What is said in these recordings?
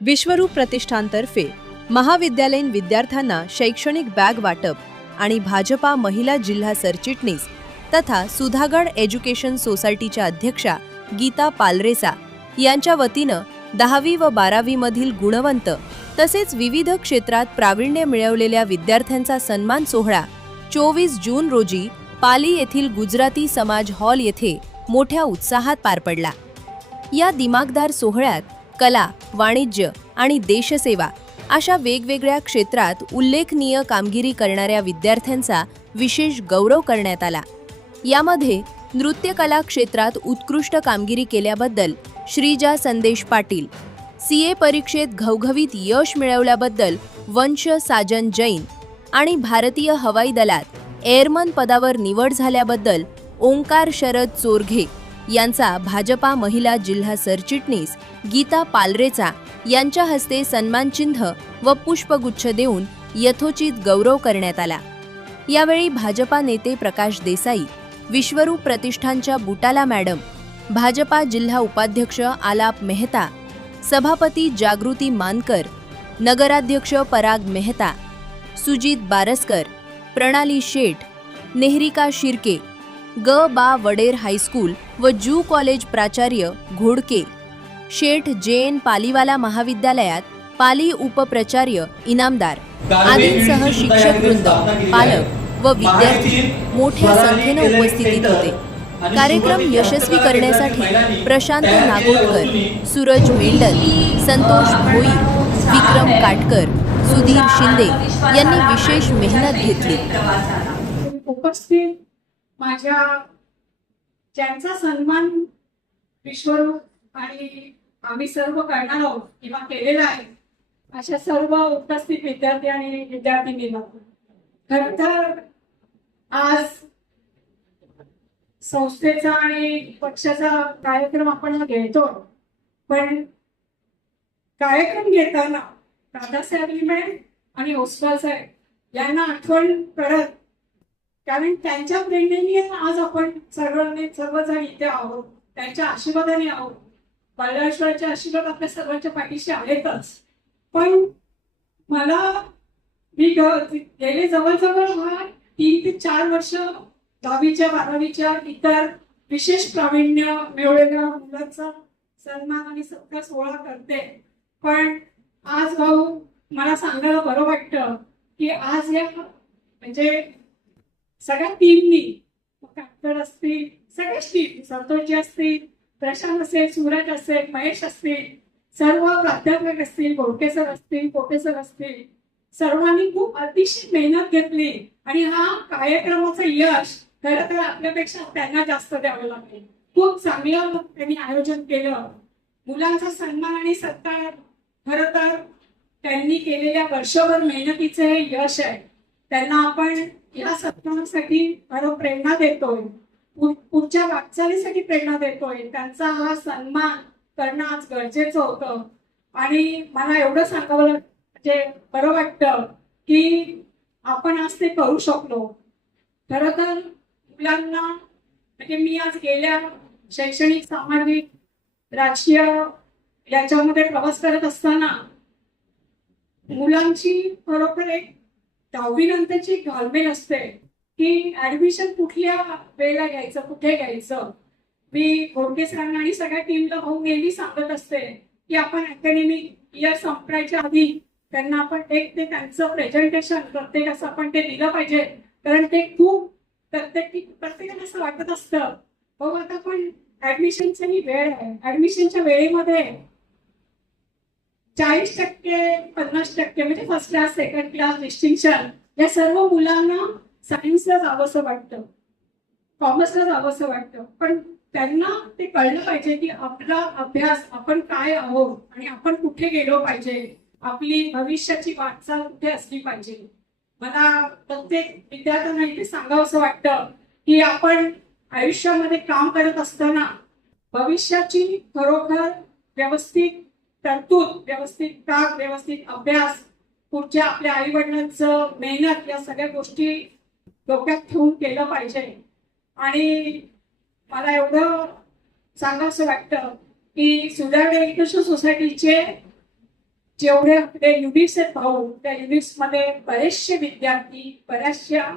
विश्वरूप प्रतिष्ठानतर्फे महाविद्यालयीन विद्यार्थ्यांना शैक्षणिक बॅग वाटप आणि भाजपा महिला जिल्हा सरचिटणीस तथा सुधागड एज्युकेशन सोसायटीच्या अध्यक्षा गीता पालरेसा यांच्या वतीनं 10वी व 12वी मधील गुणवंत तसेच विविध क्षेत्रात प्रावीण्य मिळवलेल्या विद्यार्थ्यांचा सन्मान सोहळा 24 जून रोजी पाली येथील गुजराती समाज हॉल येथे मोठ्या उत्साहात पार पडला। या दिमागदार सोहळ्यात कला, वाणिज्य आणि देशसेवा अशा वेगवेगळ्या क्षेत्रात उल्लेखनीय कामगिरी करणाऱ्या विद्यार्थ्यांचा विशेष गौरव करण्यात आला। यामध्ये नृत्यकला क्षेत्रात उत्कृष्ट कामगिरी केल्याबद्दल श्रीजा संदेश पाटील, सीए परीक्षेत घवघवीत यश मिळवल्याबद्दल वंश साजन जैन आणि भारतीय हवाई दलात एअरमन पदावर निवड झाल्याबद्दल ओंकार शरद चोरघे यांचा भाजपा महिला जिल्हा सरचिटणीस गीता पालरेचा यांच्या हस्ते सन्मानचिन्ह व पुष्पगुच्छ देऊन यथोचित गौरव करण्यात आला। यावेळी भाजपा नेते प्रकाश देसाई, विश्वरूप प्रतिष्ठानच्या बुटाला मॅडम, भाजपा जिल्हा उपाध्यक्ष आलाप मेहता, सभापती जागृती मानकर, नगराध्यक्ष पराग मेहता, सुजित बारसकर, प्रणाली शेठ, नेहरिका शिर्के, ग बा वडेर हायस्कूल व जू कॉलेज प्राचार्य घोडके, शेठ जेएन पालीवाला महाविद्यालयात पाली उपप्राचार्य इनामदार आदींसह शिक्षक वृंद, पालक व विद्यार्थी मोठ्या संख्येने उपस्थित होते। कार्यक्रम यशस्वी करण्यासाठी प्रशांत नागोडकर, सूरज मेंढल, संतोष भोई, विक्रम काटकर, सुधीर शिंदे यांनी विशेष मेहनत घेतली। उपस्थित माझ्या ज्यांचा सन्मान विश्वरूप आणि आम्ही सर्व करणार आहोत किंवा केलेला आहे अशा सर्व उपस्थित विद्यार्थी आणि विद्यार्थिनींना खरं तर आज संस्थेचा आणि पक्षाचा कार्यक्रम आपण घेतो, पण कार्यक्रम घेताना दादासाहेब लिमये आणि ओसवाल साहेब यांना आठवण करत, कारण त्यांच्या प्रेरणेने आज आपण सर्वजण इथे आहोत, त्यांच्या आशीर्वादाने आहोत। बल्लाळेश्वराचे आशीर्वाद आपल्या सर्वांच्या पाठीशी आहेतच, पण मी गेले जवळजवळ 3 ते 4 वर्ष 10वीच्या 12वीच्या इतर विशेष प्रावीण्य मिळवलेल्या मुलांचा सन्मान आणि सत्कार सोहळा करते। पण आज भाऊ मला सांगायला बरं वाटतं की आज या म्हणजे सगळ्या टीमनी, काटकर असतील, सगळ्याच टीम, संतोषजी असतील, प्रशांत असेल, सूरज असेल, महेश असतील, सर्व प्राध्यापक असतील, घोडके सर असतील, कोटे सर असतील, सर्वांनी खूप अतिशय मेहनत घेतली आणि हा कार्यक्रमाचं यश खरं तर आपल्यापेक्षा त्यांना जास्त द्यावं लागेल। खूप चांगलं त्यांनी आयोजन केलं। मुलांचा सन्मान आणि सत्कार खरं तर त्यांनी केलेल्या वर्षभर मेहनतीचे हे यश आहे। त्यांना आपण या सत्कारासाठी प्रेरणा देतोय, पुढच्या वाटचालीसाठी प्रेरणा देतोय। त्यांचा हा सन्मान करणं आज गरजेचं होतं आणि मला एवढं सांगावं म्हणजे बरं वाटतं की आपण आज ते करू शकलो। खरं तर मुलांना म्हणजे मी आज गेल्या शैक्षणिक, सामाजिक, राजकीय याच्यामध्ये प्रवास करत असताना मुलांची खरोखर एक 10वी नंतरची घालमेल असते की ऍडमिशन कुठल्या वेळेला घ्यायचं, कुठे घ्यायचं। मी घोडके सरांना आणि सगळ्या टीमला भाऊ नेहमी सांगत असते की आपण अकॅडमिक इयर संपण्याच्या आधी त्यांना आपण त्यांचं प्रेझेंटेशन प्रत्येकाचं आपण ते दिलं पाहिजे, कारण ते खूप प्रत्येकाला असं वाटत असतं भाऊ आता पण ऍडमिशनची ही वेळ आहे, ऍडमिशनच्या वेळेमध्ये 40% 50% म्हणजे first class, second class, distinction या सर्व मुलांना सायन्सला जावंसं वाटतं, कॉमर्सला जावंसं वाटतं, पण त्यांना ते कळलं पाहिजे की आपला अभ्यास आपण काय आहोत आणि आपण कुठे गेलो पाहिजे, आपली भविष्याची वाटचाल कुठे असली पाहिजे। मला प्रत्येक विद्यार्थ्यांना इथे सांगावंसं वाटतं की आपण आयुष्यामध्ये काम करत असताना भविष्याची खरोखर व्यवस्थित तरतूद, व्यवस्थित काळ, व्यवस्थित अभ्यास, पुढच्या आपल्या आई वडिलांचं मेहनत या सगळ्या गोष्टी डोक्यात ठेवून केलं पाहिजे। आणि मला एवढं सांगावंसं वाटतं की सुधागड एज्युकेशन सोसायटीचे जेवढे आपले युनिट्स आहेत भाऊ, त्या युनिट्स मध्ये बरेचसे विद्यार्थी बऱ्याचशा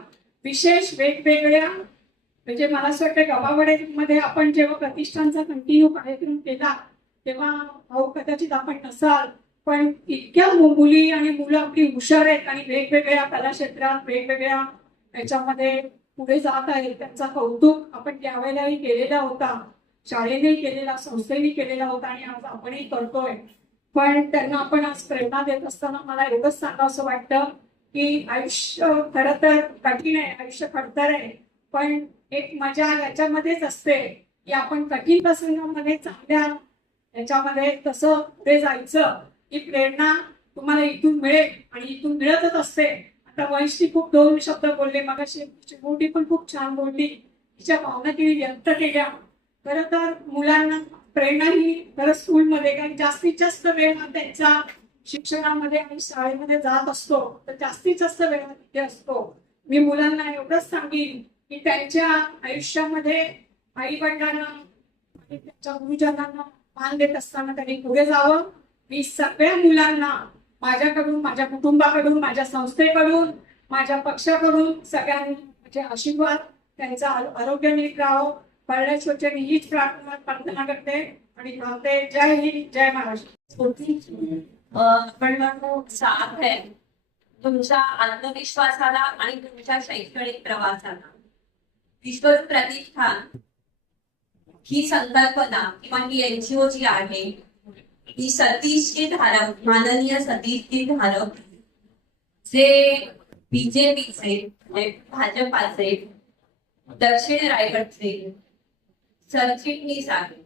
विशेष वेगवेगळ्या, म्हणजे मला असं वाटतं गावामध्ये आपण जेव्हा प्रतिष्ठानचा कंटिन्यू कार्यक्रम केला तेव्हा भाऊ कदाचित आपण नसाल, पण इतक्या मुली आणि मुलं आपली हुशार आहेत आणि वेगवेगळ्या कला क्षेत्रात वेगवेगळ्या याच्यामध्ये पुढे जात आहेत. त्यांचा कौतुक आपण त्यावेळेलाही केलेला होता, शाळेनेही केलेला, संस्थेने केलेला होता आणि आज आपणही करतोय. पण त्यांना आपण आज प्रेरणा देत असताना मला एवढंच सांगावं असं वाटतं की आयुष्य खरं तर कठीण आहे, आयुष्य खडतर आहे, पण एक मजा याच्यामध्येच असते की आपण कठीण प्रसंगामध्ये चांगल्या याच्यामध्ये कसं पुढे जायचं, ही प्रेरणा तुम्हाला इथून मिळेल आणि इथून मिळतच असते. आता वंशनी खूप दोन शब्द बोलले, मगाशी चिमुरडी पण खूप छान बोलली, तिच्या भावना तिने व्यक्त केल्या. खरं तर मुलांना प्रेरणा ही खरं स्कूलमध्ये, कारण जास्तीत जास्त वेळ हा त्यांच्या शिक्षणामध्ये आणि शाळेमध्ये जात असतो, तर जास्तीत जास्त वेळ तिथे असतो. मी मुलांना एवढंच सांगेन की त्यांच्या आयुष्यामध्ये आई वडिलांना आणि त्यांच्या गुरुजनांना मान देत असताना त्यांनी पुढे जावं. मी सगळ्या मुलांना माझ्याकडून, माझ्या कुटुंबाकडून, माझ्या संस्थेकडून, माझ्या पक्षाकडून सगळ्यांना माझे आशीर्वाद, त्यांचा आरोग्य नीट राहावं, कळण्याची हीच प्रार्थना करते आणि म्हणते जय हिंद, जय महाराष्ट्र. आपण साथ आहे तुमच्या आत्मविश्वासाला आणि तुमच्या शैक्षणिक प्रवासाला. विश्व प्रतिष्ठान ही संकल्पना किंवा ही एनजीओ जी आहे, ही सतीशजी धारक, माननीय सतीशजी धारक जे बीजेपीचे म्हणजे भाजपाचे दक्षिण रायगडचे सरचिटणीस आहे,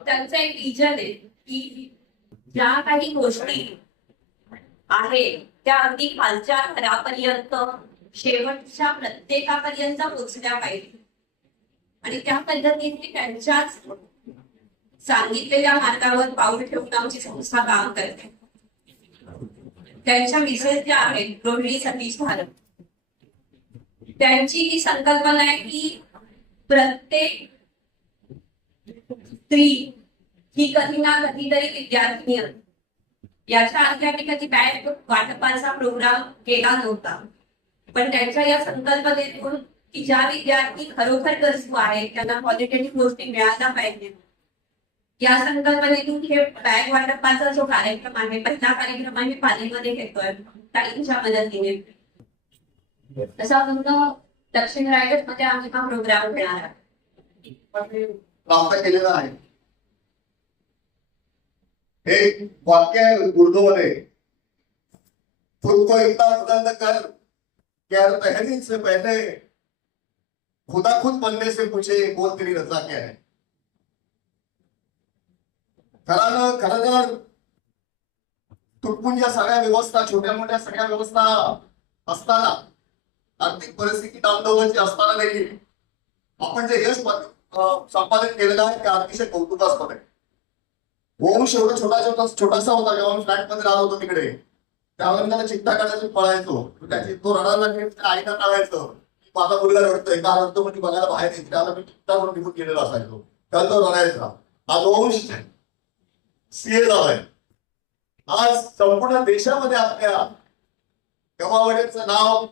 त्यांचं एक विजन आहे की ज्या काही गोष्टी आहेत त्या अगदी खालच्या घरापर्यंत, शेवटच्या प्रत्येकापर्यंत पोचल्या पाहिजे आणि त्या पद्धतीने त्यांच्याच सांगितलेल्या मार्गावर पाऊल ठेवून आमची संस्था काम करते. त्यांच्या मिसेस ज्या आहेत रोहिणी सतीश धारक, त्यांची ही संकल्पना आहे की प्रत्येक स्त्री ही कधी ना कधीतरी विद्यार्थिनी असते. याच्या आधी आम्ही कधी बॅग वाटपाचा प्रोग्राम केला नव्हता, पण त्यांच्या या संकल्पनेतून की ज्या विद्यार्थी खरोखर गरजू आहेत त्यांना पॉझिटिव्ह गोष्टी मिळाल्या पाहिजे, या संकल्पनेतून हे बॅग वाटपाचा जो कार्यक्रम आहे, पहिला कार्यक्रम आम्ही पालीमध्ये घेतोय ताईंच्या मदतीने. तसा पूर्ण दक्षिण रायगड मध्ये आम्ही हा प्रोग्राम घेणार आहे. प्राप्त केलेला आहे. हे वाक्य आहे उर्दूमध्ये, खुद को इतना बुलंद कर कि हर तहरीर से पहले खुदा खुद बनने से पूछे बोल तेरी रजा क्या है. खरं तर तुटपुंज्या सगळ्या व्यवस्था, छोट्या मोठ्या सगळ्या व्यवस्था असताना, आर्थिक परिस्थिती डावलवायची असताना देखील आपण जे यश संपादन केलेलं आहे ते अतिशय कौतुकास्पद आहे. वंश एवढा छोटासा होता. जेव्हा मी फ्लॅट मध्ये राहत होतो तिकडे, त्यावेळेला त्याला चित्ता काढायचं पळायचो, त्याची तो रडायला लागेल आईला टाळायचं, माझा मुलगा रडतोय का रडतो म्हणजे बघायला बाहेर येते, त्याला मी चित्ता म्हणून निघून गेलेला असायचो, त्याला तो रडायचा. आज वंश सीए झालाय. आज संपूर्ण देशामध्ये आपल्या गव्हावड्याचं नाव,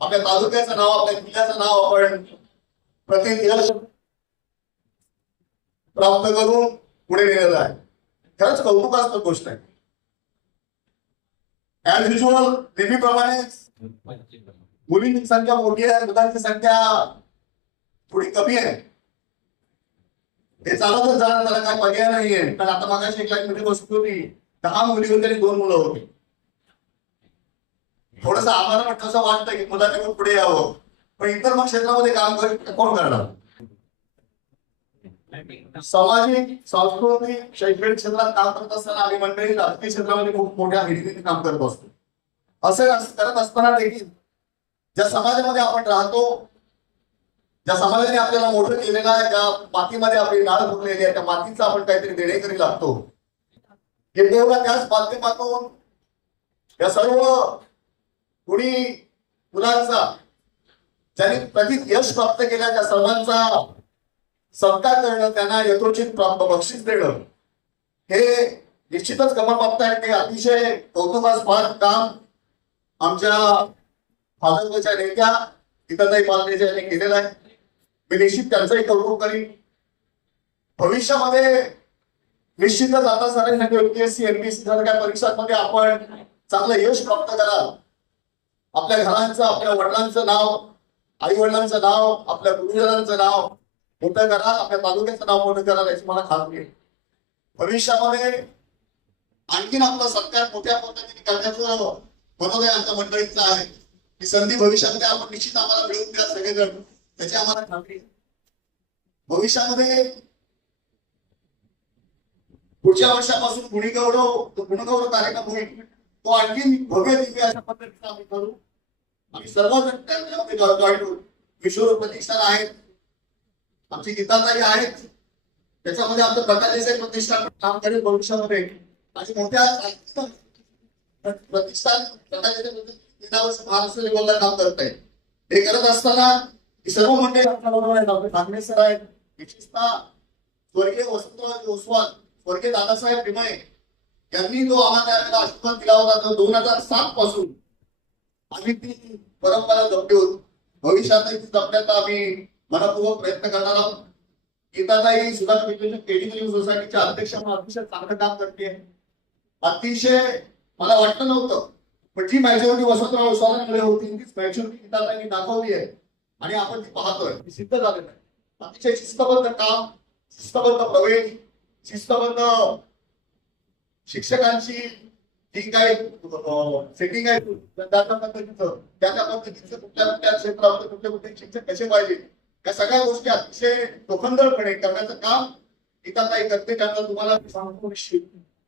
आपल्या तालुक्याचं नाव, आपल्या जिल्ह्याचं नाव आपण प्रतिनिधी प्राप्त करून पुढे नेलेलं आहे. खरंच कौतुकास्पद गोष्ट आहे. ऍज युजल नेहमीप्रमाणे मुलींची संख्या मोठी आहे, मुलांची संख्या थोडी कमी आहे. हे चालतच जाणार, त्याला काय पर्याय नाहीये. पण आता मागाशी एक लाईन मध्ये बसतो होती, 10 मुली होती आणि 2 मुलं होती. थोडस आम्हाला कसं वाटतं की मुलांनी पुढे यावं, पण इतर मग क्षेत्रामध्ये काम कोण करणार. सामाजिक, सांस्कृतिक, शैक्षणिक क्षेत्रात काम करत असताना आम्ही मंडळी राजकीय क्षेत्रामध्ये खूप मोठ्या हिरीने काम करत असतो. असं करत असताना देखील ज्या समाजामध्ये आपण राहतो, ज्या समाजाने आपल्याला मोठं केलेलं आहे, ज्या मातीमध्ये आपली नाळ फुटलेली आहे, त्या मातीचा आपण काहीतरी देणेकरी लागतो. हे त्याच माध्यमातून या सर्व कुणी मुलांचा ज्यांनी कधीच यश प्राप्त केल्या त्या सर्वांचा सत्कार करणं, त्यांना यथोचित बक्षीस देणं, हे निश्चितच कमल बघतायत ते अतिशय कौतुकास्पद काम आमच्या भाजपच्या नेत्या गीताताई पालनेच्या यांनी केलेलं आहे. मी निश्चित त्यांचंही कौतुक करीन. भविष्यामध्ये निश्चितच आता सगळ्यांसाठी UPSC MPSC सारख्या परीक्षांमध्ये आपण चांगलं यश प्राप्त कराल. आपल्या घरांचं, आपल्या वडिलांचं नाव, आई वडिलांचं नाव, आपल्या गुरुजनांचं नाव मोठं करा, आपल्या तालुक्याचं नाव मोठं करा याची मला खात्री आहे. भविष्यामध्ये आणखीन आपलं सरकार मोठ्या पद्धतीने करण्याचं मनोदय आमच्या मंडळींचं आहे. ही संधी भविष्यामध्ये आपण निश्चित आम्हाला मिळवून द्या सगळेजण, त्याची आम्हाला खात्री आहे. भविष्यामध्ये पुढच्या वर्षापासून गुणगौरव कार्यक्रम होईल. तो आणखी भव्य दिव्य अशा पद्धतीने आम्ही करू. आम्ही सर्वजण त्याच्यामध्ये जॉईन होऊ. विश्वरूप प्रतिष्ठान आहेत, आमची गीताताई आहेत, त्याच्यामध्ये आमचं प्रकाश प्रतिष्ठान काम करेल भविष्यामध्ये. आणि मोठ्या प्रतिष्ठान महाराष्ट्र लेवलला काम करत आहे. हे करत असताना ही सर्व मंडळी आपल्या बरोबर आहेत. आपले ठाकरे सर आहेत, विशेषतः स्वर्गीय वसंतराव ओसवाल, स्वर्गीय दादासाहेब भीमळे यांनी जो आम्हाला आशीर्वाद दिला होता तो 2007 पासून आम्ही ती परंपरा जपली होती. भविष्यातही ती जपण्याचा आम्ही मनपूर्वक प्रयत्न करणार आहोत. गीताताई सुधाकर एज्युकेशन सोसायटीच्या अध्यक्ष म्हणून अतिशय चांगलं काम करते. अतिशय मला वाटलं नव्हतं, पण जी मॅच्युरिटी वसंतराव ओसवालांकडे होती तीच मॅच्युरिटी गीताताईंनी दाखवली आहे आणि आपण ती पाहतोय, ती सिद्ध झालेलं आहे. अतिशय शिस्तबद्ध काम, शिस्तबद्ध प्रवेश, शिस्तबद्ध शिक्षकांची जी काही सेटिंग आहे त्या पद्धतीचं कुठल्या क्षेत्रामध्ये कुठले शिक्षक कसे पाहिजे या सगळ्या गोष्टी अतिशय चोखंदळपणे करण्याचं काम गीताताई करते. त्यामुळे तुम्हाला सांगतो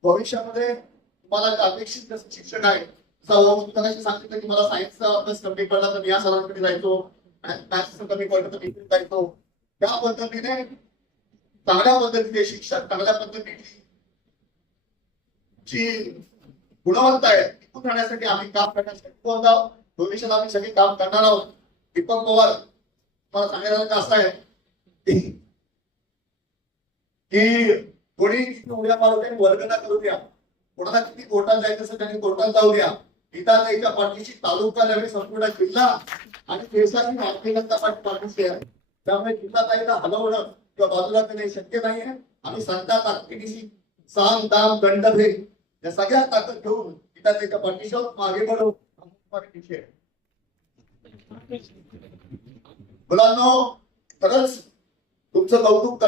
भविष्यामध्ये तुम्हाला अपेक्षित जसं शिक्षक आहे, सांगितलं की मला सायन्सचा अभ्यास कमी पडला तर या सरांकडे जायचो, मॅथ्सचं कमी पडलं तर इकडे जायचो. त्या पद्धतीने चांगल्या पद्धतीने शिक्षक, चांगल्या पद्धतीने जी गुणवत्ता आहे टिकून राहण्यासाठी आम्ही काम करण्यासाठी आहोत. भविष्यात आम्ही सगळे काम करणार आहोत. दीपक पवार मला सांगायला असं आहे की कोणी उड्या मारू द्या, वर्ग ना करू द्या, कोणाला किती कोर्टात जायचं असेल त्यांनी कोर्टात जाऊ द्या. गीताताईच्या पाठीशी तालुका नव्हे संपूर्ण जिल्हा आणि देशाची भारतीय जनता पार्टी पाठीशी आहे. त्यामुळे गीताताईला हलवणं किंवा बाजूला करणे शक्य नाही आहे. आम्ही संता ताकदीशी साम दाम दंडभेद या सगळ्या ताकद घेऊन गीताताईच्या पाठीशी मागे बढू. मुलांनो, खरंच तुमचं कौतुक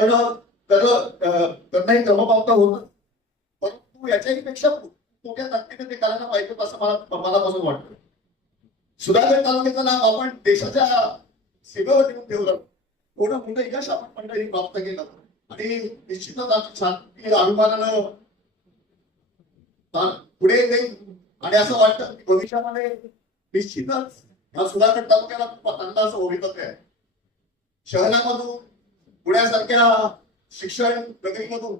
करणंही क्रमपावता होतं, परंतु याच्याही पेक्षा मोठ्या ताकदीने ते करायला पाहिजे असं मला पासून वाटतं. सुधागड तालुक्याचं नाव आपण देशाच्या सीमेवर येऊन ठेवलं. थोडं मोठं यश आपण मंडळी प्राप्त केलं आणि निश्चितच आमची शांती अभिमानानं पुढे येईल. आणि असं वाटतं की भविष्यामध्ये निश्चितच या सुधागड तालुक्याला चांगला असं भवितव्य आहे. शहरामधून पुण्यासारख्या शिक्षण नगरीमधून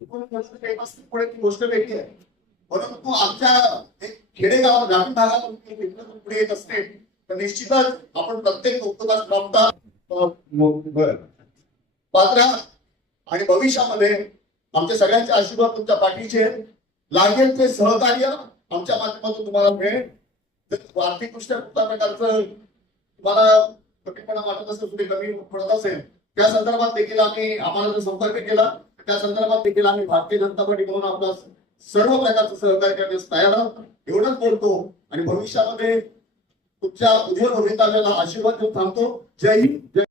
पुढे ती गोष्ट वेगळी आहे, परंतु आमच्या खेडेगाव ग्रामीण भागातून पुढे येत असते तर निश्चितच आपण प्रत्येक कौतुकास पात्र. आणि भविष्यामध्ये आमच्या सगळ्यांचे आशीर्वाद तुमच्या पाठीचे लागेल ते सहकार्य आमच्या माध्यमातून तुम्हाला मिळेल. जर आर्थिकदृष्ट्या कुठल्या प्रकारचं तुम्हाला कठीणपणा वाटत असेल, कुठे कमी पडत असेल, त्या संदर्भात देखील आम्हाला जर संपर्क केला त्या संदर्भात देखील आम्ही भारतीय जनता पार्टी म्हणून आपला सर्व प्रकारचं सहकार्य करण्यास तयार आहोत. एवढंच बोलतो आणि भविष्यामध्ये तुमच्या उज्ज्वल भवितव्याला आशीर्वाद देऊन थांबतो. जय हिंद.